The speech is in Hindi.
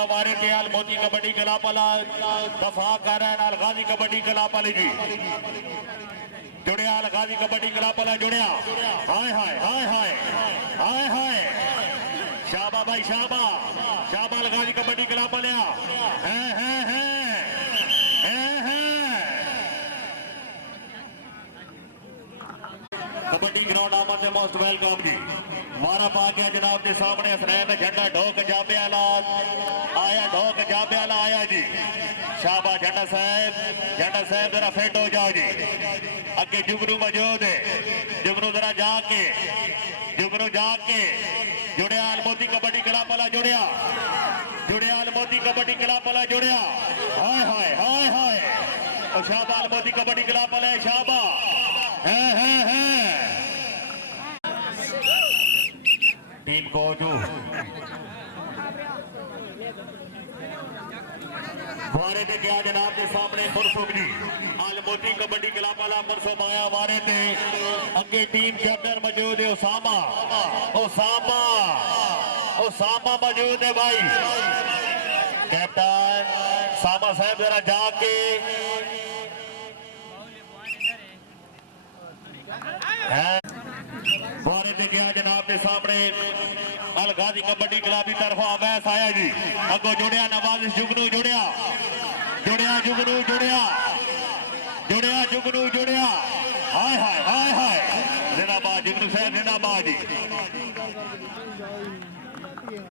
हमारे दयाल मोती कबड्डी कलापला दफा कर रहे हैं गाजी कबड्डी कलापली जी जुड़िया गाजी कबड्डी कलापला जुड़िया हाय हाय हाय हाय हाय हाय शाबा भाई शाबा शाबा गाजी कबड्डी कलापलिया है कबड्डी ग्राउंड आमद से मोस्ट वेलकम जी मारा पा गया जनाब के सामने हसनैन झंडा ढोक जाबे आला आया ढोक जाबे आला आया जी शाबा झंडा साहब जरा फिट हो जाओ जी अगे जुगनू मौजूद है जुगनू जरा जाके जुड़ियाल मोती कबड्डी कलापला जुड़ियाल मोती कबड्डी कलापला जुड़िया हाय हाय हाय हाय शाबाल मोती कबड्डी कलापला शाबा है टीम कोच वारे ने क्या जनाब के सामने पुरसुख जी आलमोती कबड्डी कलापला पुरसो माया वारे ने अगे टीम कैप्टन मौजूद है ओसामा मौजूद है भाई कैप्टन सामा साहब जरा जाके वारे ने क्या जनाब के सामने अलगाजी कबड्डी क्लब की तरफ अवैस आया जी अगो जुड़िया नवाजिश जुगनू जुड़िया हाय हाय हाय हाय जिंदाबाद जुगनू साहब जिंदाबाद जी